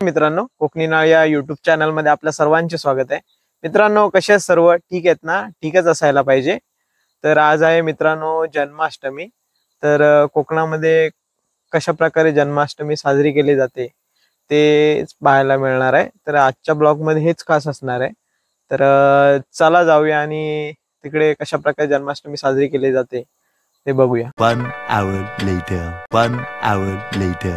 मित्रांनो, कोकणी नाळ या युट्यूब चॅनल मध्ये आपल्या सर्वांचे स्वागत आहे। मित्रांनो, कसे आहेत सर्व? ठीक आहेत ना? ठीकच असायला पाहिजे। तर आज आहे मित्रांनो जन्माष्टमी। तर कोकणामध्ये कशा प्रकारे जन्माष्टमी साजरी केली जाते ते पाहायला मिळणार आहे। तर आजच्या ब्लॉग मध्ये हेच खास असणार आहे। तर चला जाऊया आणि तिकडे कशा प्रकारे जन्माष्टमी साजरी केली जाते ते बघूया। 1 hour later. 1 hour later.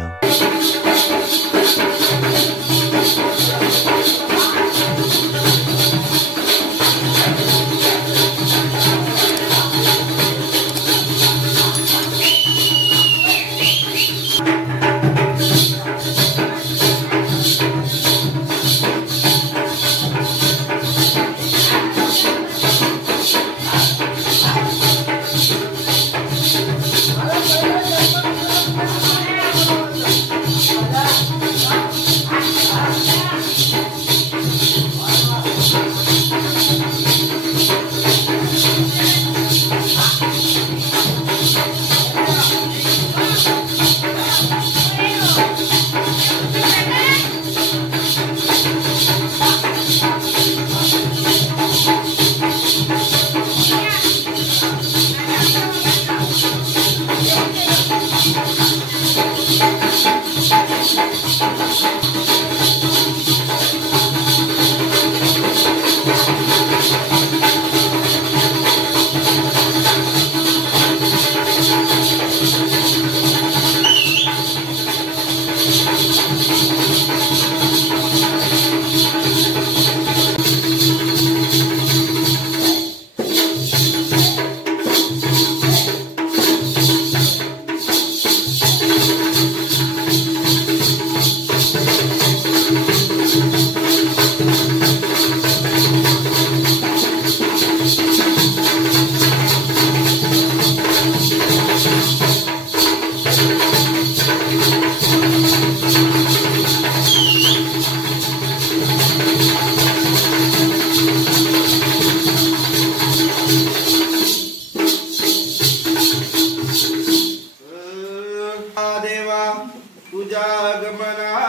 तुझ्या आगमनासाठी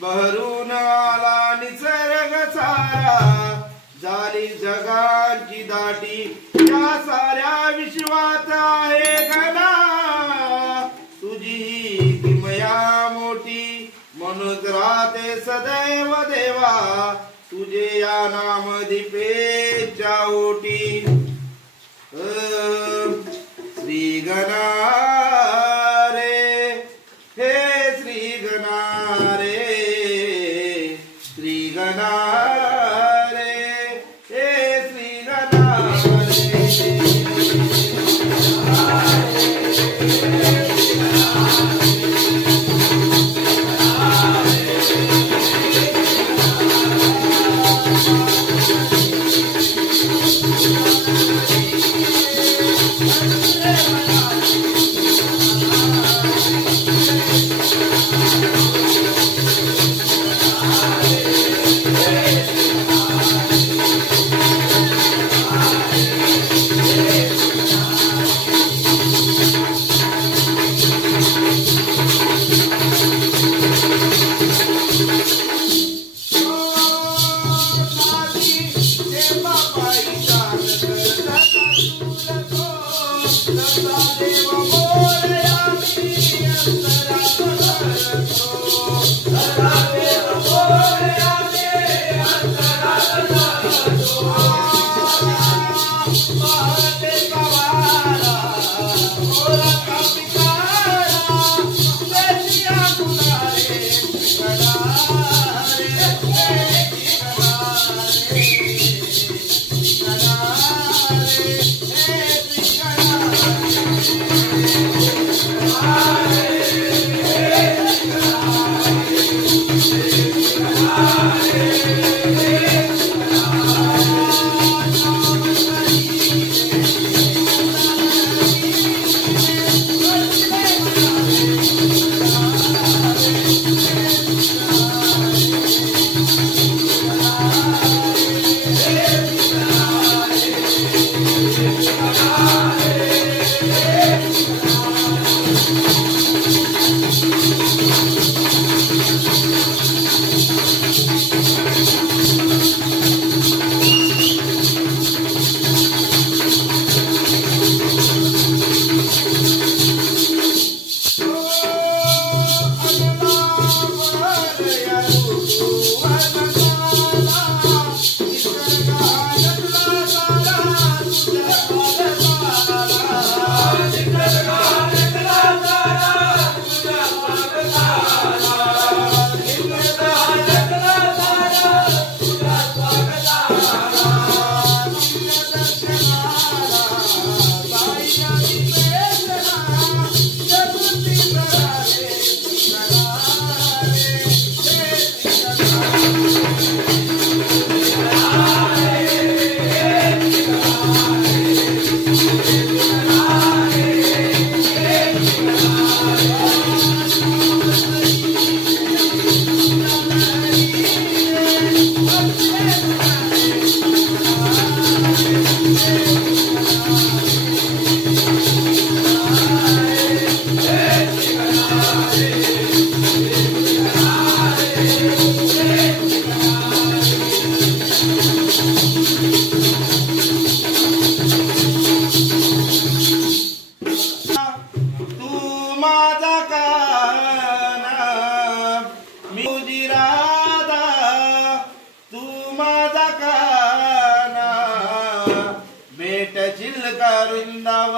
बहरून आला निसर्ग सारा, झाली जगाची दाटी या साऱ्या विश्वात आहे गणा। तुझी किमया मोठी म्हणून राहते सदैव देवा, तुझे या नामदीपेच्या ओटी। श्री गणा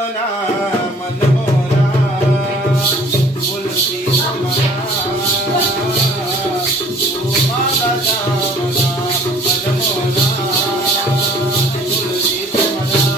मना मनमोहना बोलती मना तू माझा मना मनमोहना बोलती मना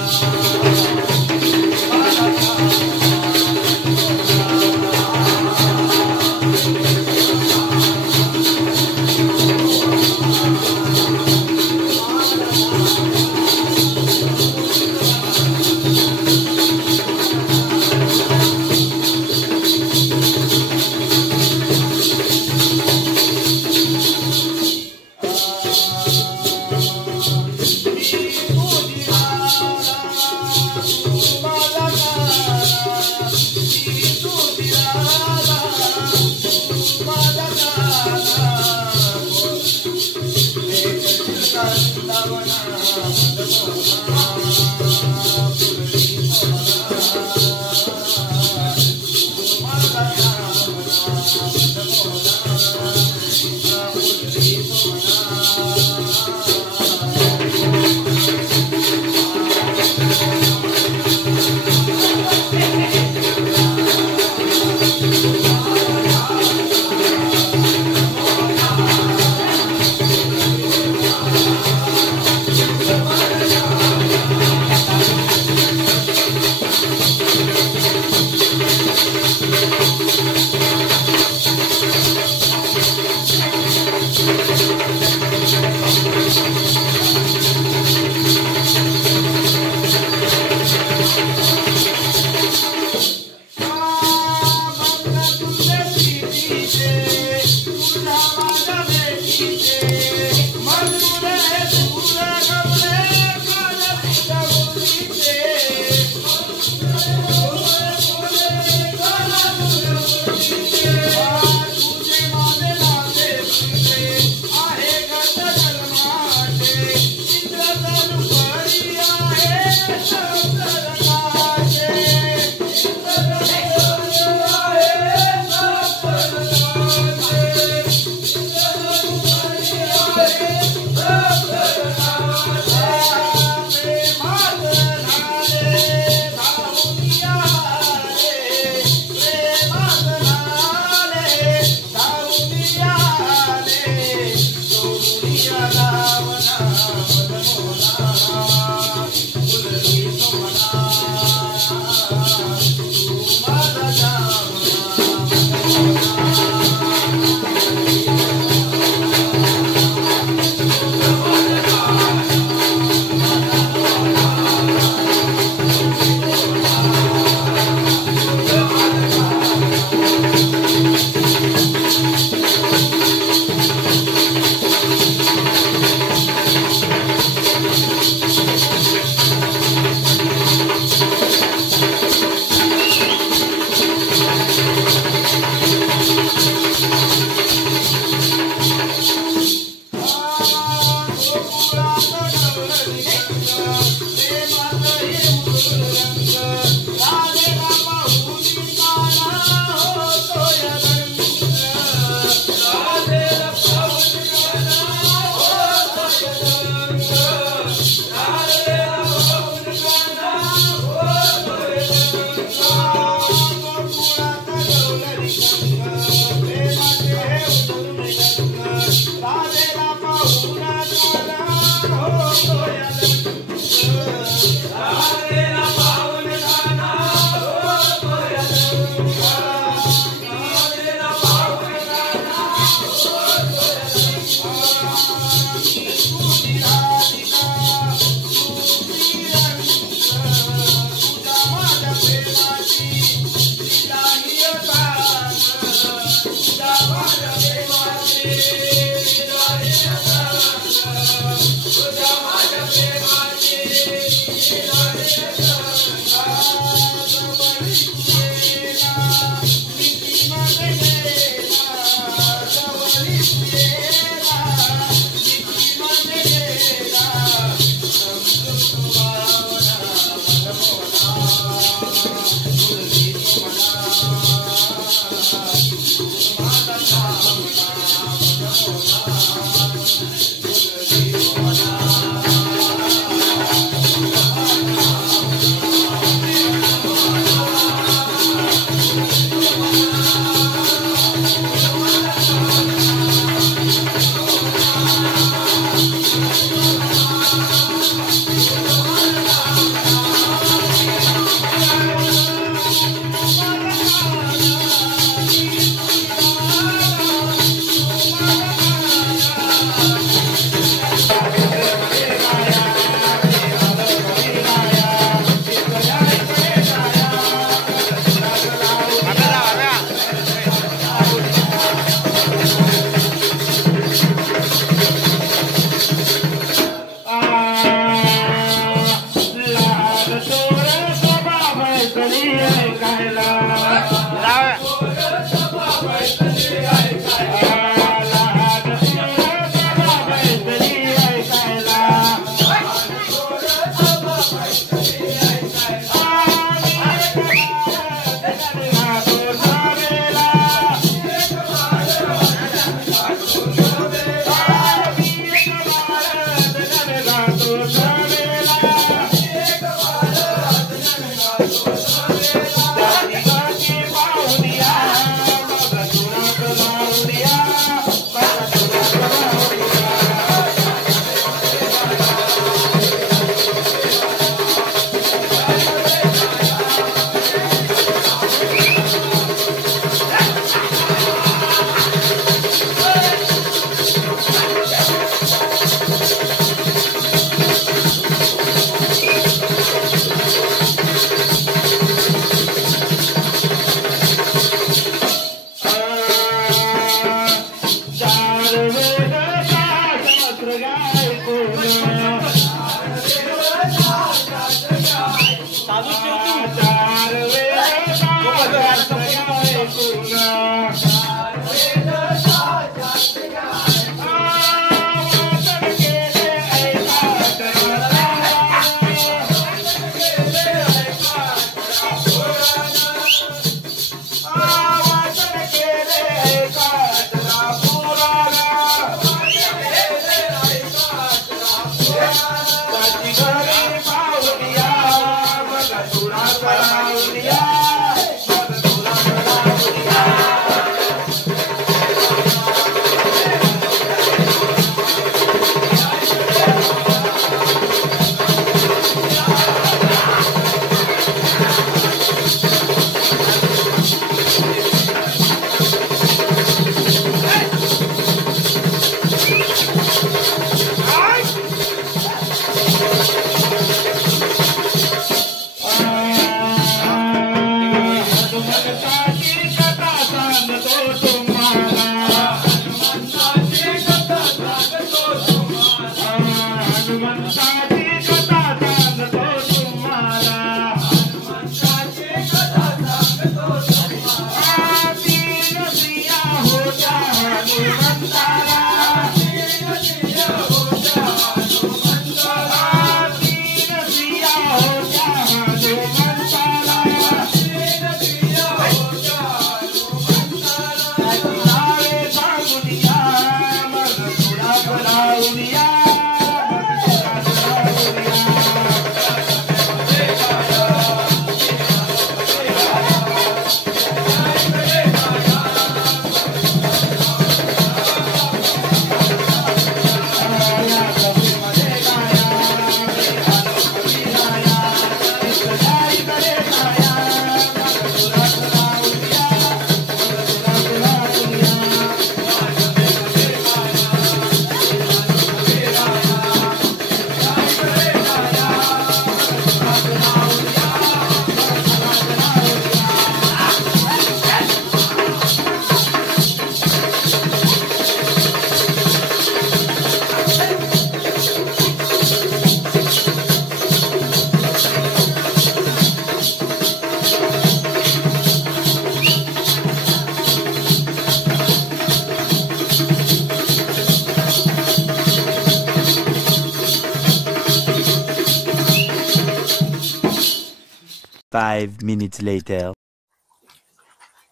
5 minutes later.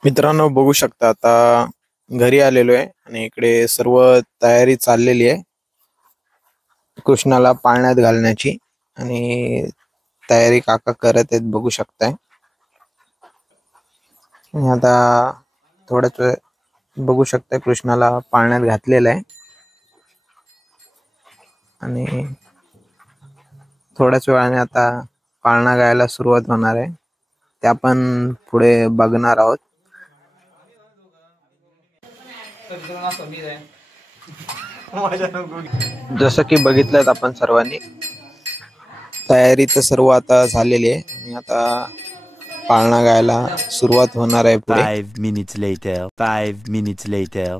मित्रांनो बघू शकता आता घरी आलेलो आहे आणि इकडे सर्व तयारी चाललेली आहे कृष्णाला पाळण्यात घालण्याची आणि तयारी काका करत आहेत बघू शकताय. आणि आता थोड्याच वेळ बघू शकताय कृष्णाला पाळण्यात घातलेलं आहे आणि थोड्याच वेळाने आता पाळणा गायला सुरुवात होणार आहे ते आपण पुढे बघणार आहोत. जसं की बघितलं आपण सर्वांनी तयारी तर सर्व आता झालेली आहे आणि आता पाळणा गायला सुरुवात होणार आहे पुढे. 5 minutes later. 5 minutes later.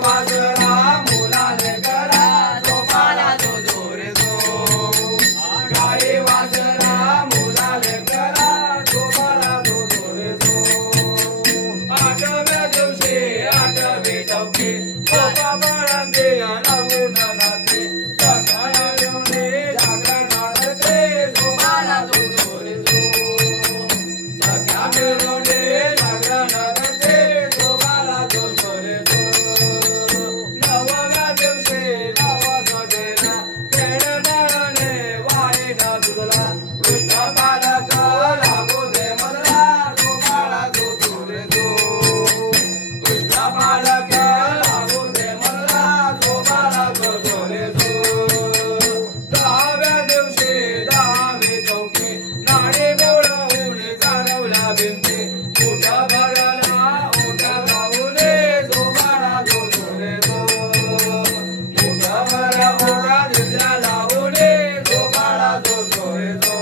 वाजरा लागून जाते सकाळी येऊन जागरण करते झोपाला जो जोरे जो सगळ्या मिळून जागरण करते झोपाला जो जोरे जो नवव्या दिवशी नवस देना खेळणारने वाईना तुझला कृष्ण बालक लागू दे मला झोपाला जो जोरे जो कृष्ण बालक लागू दे मला झोपाला जो जोरे जो दहाव्या दिवशी दहावी चौकी नाडी बोळवून चालवल्या भिंती उठा भरला उठा गाऊने झोपाला जो जोरे जो उठा भरा उठा दिसला लावूने झोपाला जो जोरे जो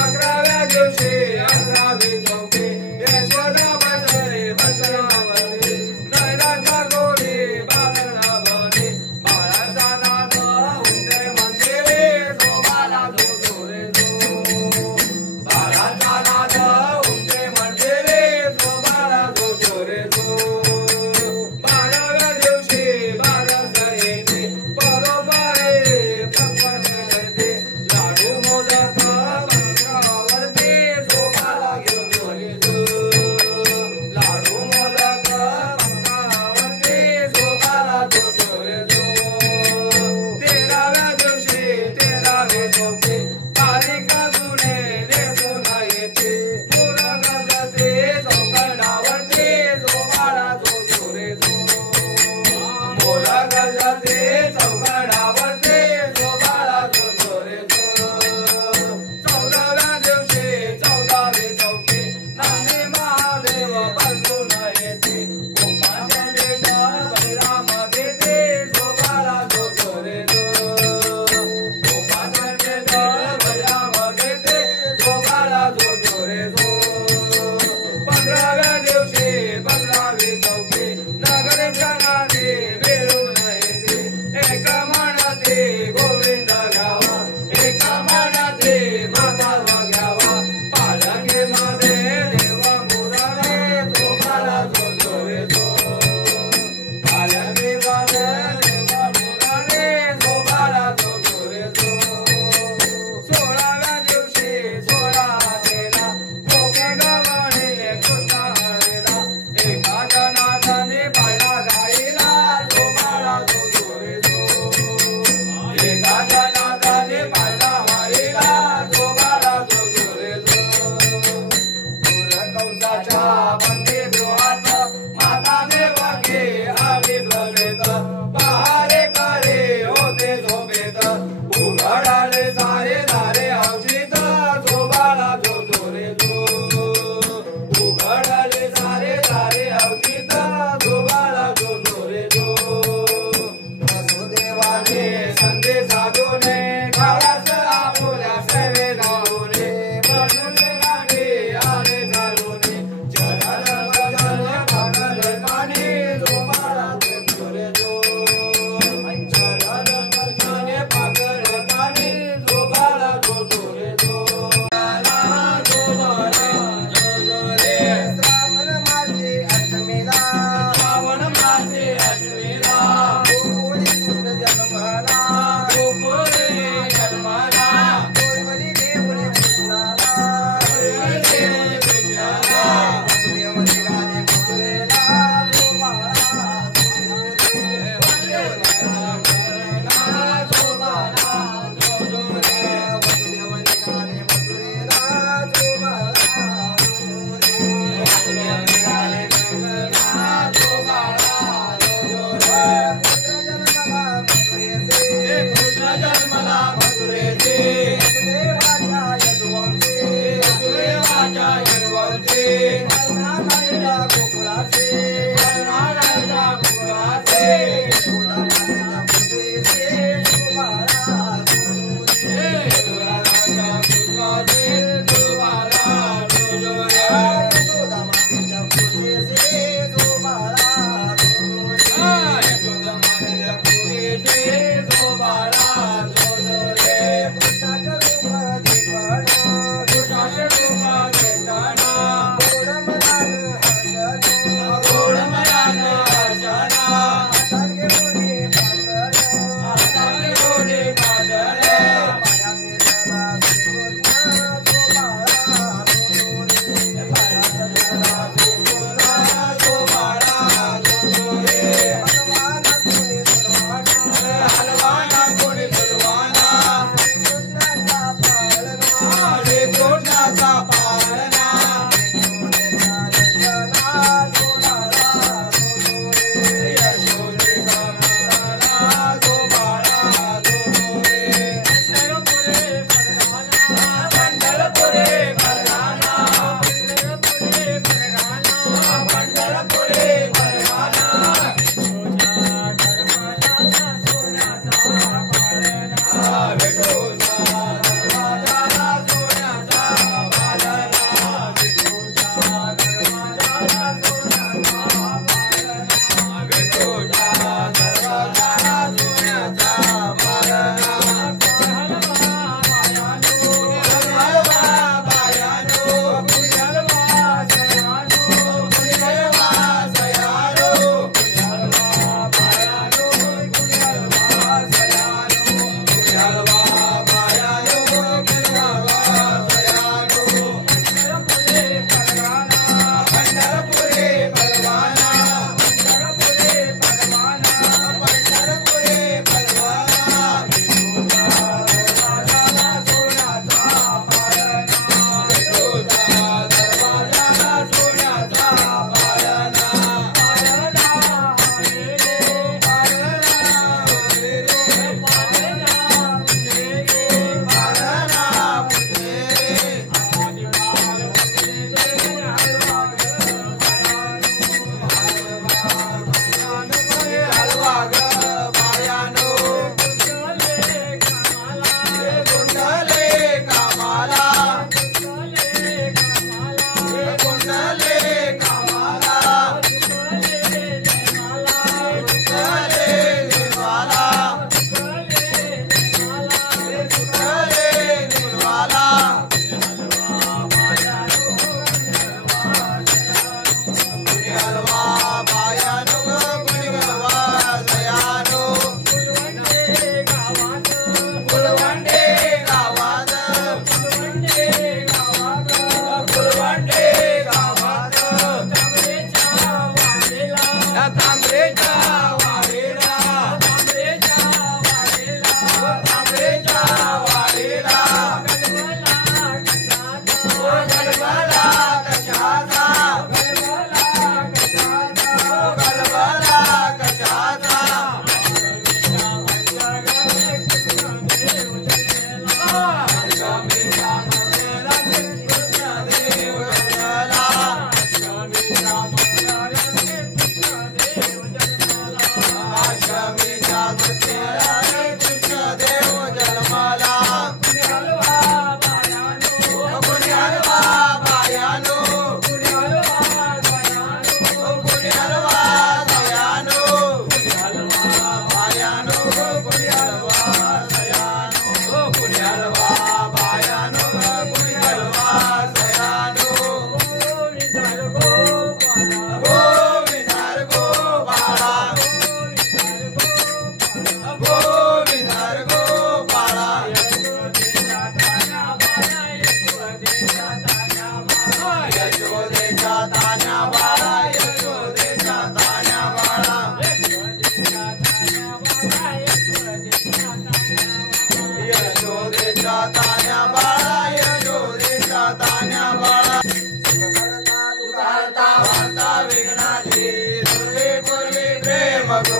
अकराव्या दिवशी अकरावी चौकी यशोदा बसली बसरावली नयनाच्या गोरी बाळाला बनी बाळाचा नाद उठे मंदिरे झोपाला जो जोरे जो बाळाचा नाद उठे मंदिरे झोपाला जो जोरे जो बाराव्या दिवशी बारस येते बरोबरे पप्पन येते लाडू मोदक पंखावरती झोपाला घेऊन जोरे जो लाडू मोदक पंखावरती झोपाला जो जोरे जो तेराव्या दिवशी तेरावे चौकी बारीका गुणे नेसून येते मुरग जाते चौकडावरती झोपाला जो जोरे जो मुरग जाते चौकडावरती झोपाला जो जोरे जो चौदाव्या दिवशी चौदावी चौकी नांदी महादेव बसून येते गोपाचे बेट बलराम देते झोपाला जो जोरे जो गोपाचे बेट बलराम देते झोपाला जो जोरे जो पंधराव्या दिवशी पंधरावी चौकी नगर जनाने मिळून येते एक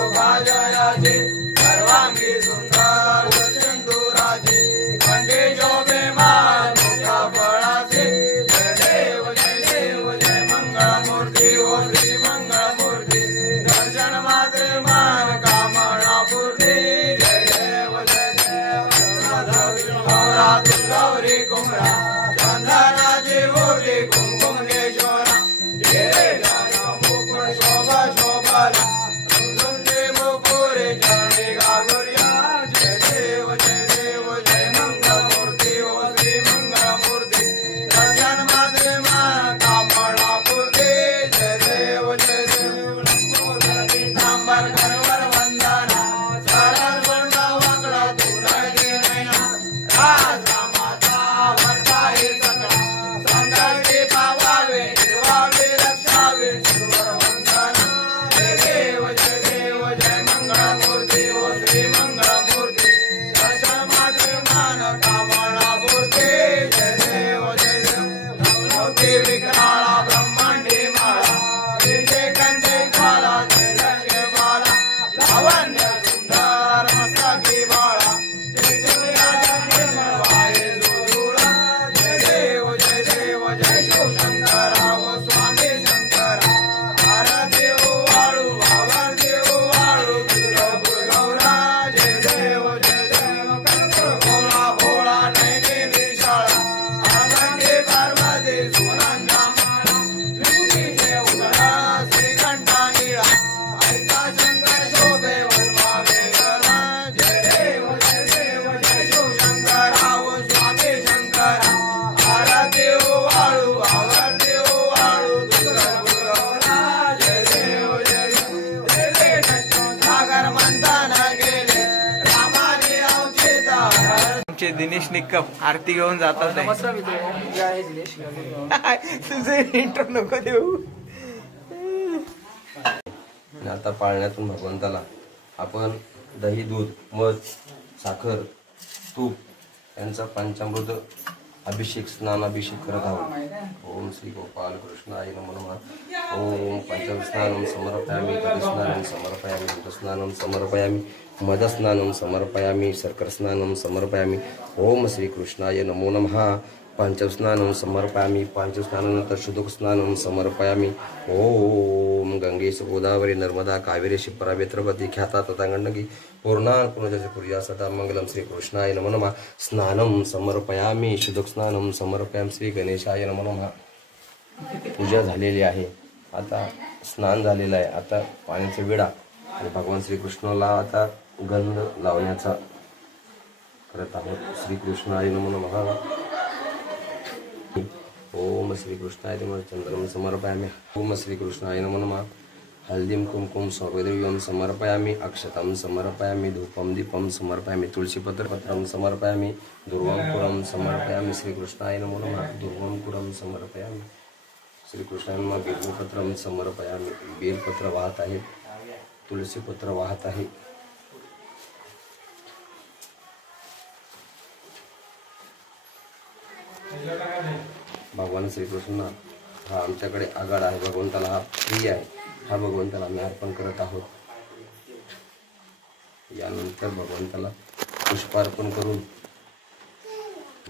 शोभाजयाचे सर्वांगी सुंदर सिंदुराचे कंठे शोभे मान मोठा फळाचे जय देव जय मंगळमूर्ती ओ श्री मंगळमूर्ती दर्शन मात्रे मान कामनापूर्ती जय देव गौरी कुमरा चंदनाची मूर्ती कुंकुमेश्वरा ये मुकुट शोभा शोभला सुंदे मुकुरे चरणी गागुर्या जय देव जय मंगळमूर्ती ओ श्री मंगळमूर्ती दर्शन मात्रे मान कामनापूर्ती जय देव पीतांबर करवर वंदना सरळ गुंड वाकडा तुला नैना राजा माता वरदाई सकळा संकटी पावावे निर्वावे रक्षावे सुवर वंदना जय देव जय मंगळमूर्ती ओ श्री मंगळमूर्ती दर्शन मात्रे मान कामनापूर्ती जय देव नवनवती विकराळा ब्रह्मांडी माळा विजय कंठे ज्वाला जय बाला लावण्य सुंदर मस्तकी बाळा जय देव जय शिवशंकरा ओ स्वामी शंकरा आराध्य ओ वाळू आवार्य ओ वाळू गौरा जय देव भोळा भोळा नैनी विशाळा आनंदी पार्वती सोनांगा माळा विभूतीचे उदरा श्रीकंठा निळा ऐसा शंकर शोभे वल्मा वेगळा जय देव जय शिवशंकरा ओ स्वामी शंकरा आराध्य ओ वाळू आवार्य ओ वाळू गौरा जय देव सागर मंथन गेले रामाने अवचिता आमचे दिनेश निकम आरती घेऊन जातात आहे. तुझं इंट्रो नको देऊ. आणि आता पाळण्यातून भगवंताला आपण दही दूध मध साखर तूप यांचा पंचामृत अभिषेक स्नानाभिषेक करत आहोत. ओम श्री गोपाल कृष्णाय नमो नमः. ओम पंचस्नानं समर्पयामि दधस्नानं समर्पयामि दूधस्नानं समर्पयामि मदस्नानं समर्पयामि शर्करस्नानं समर्पयामि. ओम श्री कृष्णाय नमो नमः. पंचस्नानं समर्पयामि पंचस्नानानंतर शुद्धस्नानं समर्पयामि. ओम गंगेश गोदावरी नर्मदा कावेरी शिप्रा वेत्रवती ख्याता तथा गंडकी पूर्णा पुनजस्य कुर्या सदा मंगलम श्री कृष्णाय नमो नमः. स्नानं समर्पयामि शुद्धस्नानं समर्पयामि श्री गणेशाय नमो नमः. पूजा झालेली आहे. आता स्नान झालेलं आहे. आता पाण्याचा विडा आणि भगवान श्रीकृष्णाला आता गंध लावण्याचा करत आहोत. श्रीकृष्णाय नमो नमः. ओम श्रीकृष्णाय नमः. चंद्रम समर्पयामि. ओम श्रीकृष्णाय नमो नमः. हल्दीं कुंकुम सौगंधिं समर्पयामि. अक्षतं समर्पयामि. धूपं दीपं समर्पयामि. तुलसीपत्रं समर्पयामि. दुर्वांकुरं समर्पयामि. श्रीकृष्णाय नमो नमः. दुर्वांकुरं समर्पयामि. श्रीकृष्णाय नमः. बेलपत्रं समर्पयामि. बेलपत्र वाहत आहे. तुलसीपत्र वाहत आहे. भगवान श्रीकृष्ण हा आमच्याकडे आगाड आहे. भगवंताला हा प्रिय आहे. हा भगवंताला आम्ही अर्पण करत आहोत. यानंतर भगवंताला पुष्पार्पण करून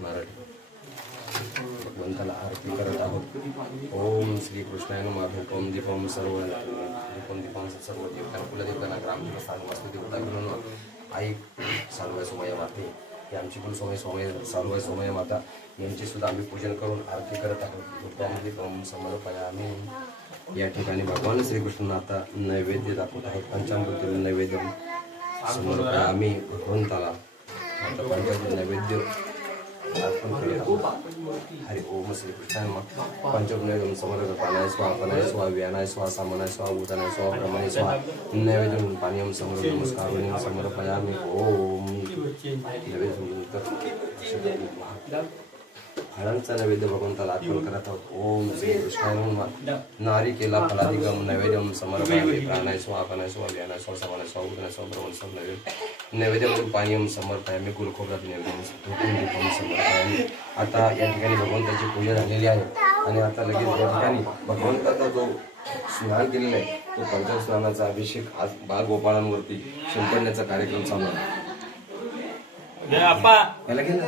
मराठी भगवंताला आरती करत आहोत. ओम श्रीकृष्णाय नमः. धूपम दीपम सर्व देवतांना कुलदेवतांना ग्रामदेवस्थान वास्तुदेवता म्हणून आई सर्व सोमय माते ही आमची पण सर्व सोमय माता यांची सुद्धा आम्ही पूजन करून आरती करत आहोत. धूपम दीपम समर्पयामि. या ठिकाणी भगवान श्रीकृष्णांना आता नैवेद्य दाखवत आहोत. पंचामृत नैवेद्य समर्पयामि भगवंताला. आता पंचामृत नैवेद्य अर्पण करत आहोत. हरि ओम श्रीकृष्णाय नमः. पंचनैवेद्यं समर्पयामि. स्वापनाय स्वा व्यानाय स्वा सामनाय स्वा उदनाय स्वा ब्रह्मणाय स्वा नैवेद्यं पानीयं समर्पयामि. नमस्काराणि समर्पयामि. ओम नैवेद्यं फळांचा नैवेद्य भगवंताला अर्पण करत आहोत. ओम श्रीकृष्णाय नमः. नारिकेला फलाधिकं नैवेद्यं समर्पयामि. प्राणाय स्वा अपानाय स्वा व्यानाय स्वा सामनाय स्वा उदनाय स्वा ब्रह्मणाय स्वा नैवेद्यं पानीयं समर्पयामि. गुलखोबरात नैवेद्यं समर्पयामि. आता या ठिकाणी भगवंताची पूजा झालेली आहे आणि आता लगेच या ठिकाणी भगवंताचा जो स्नान केलेला आहे तो पंचामृत स्नानाचा अभिषेक आज बाळगोपाळांवरती शिंपडण्याचा कार्यक्रम चालू आहे. याला घे ना.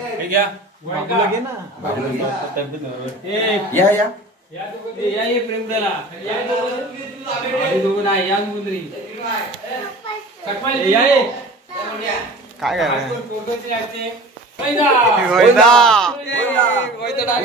बाबूला घे ना. बाबूला घे. ए, या या या ये प्रेमदाला दोघं नाही या मुंद्री या ये काय काय पोरगोची लागते गोविंदा. गोविंदा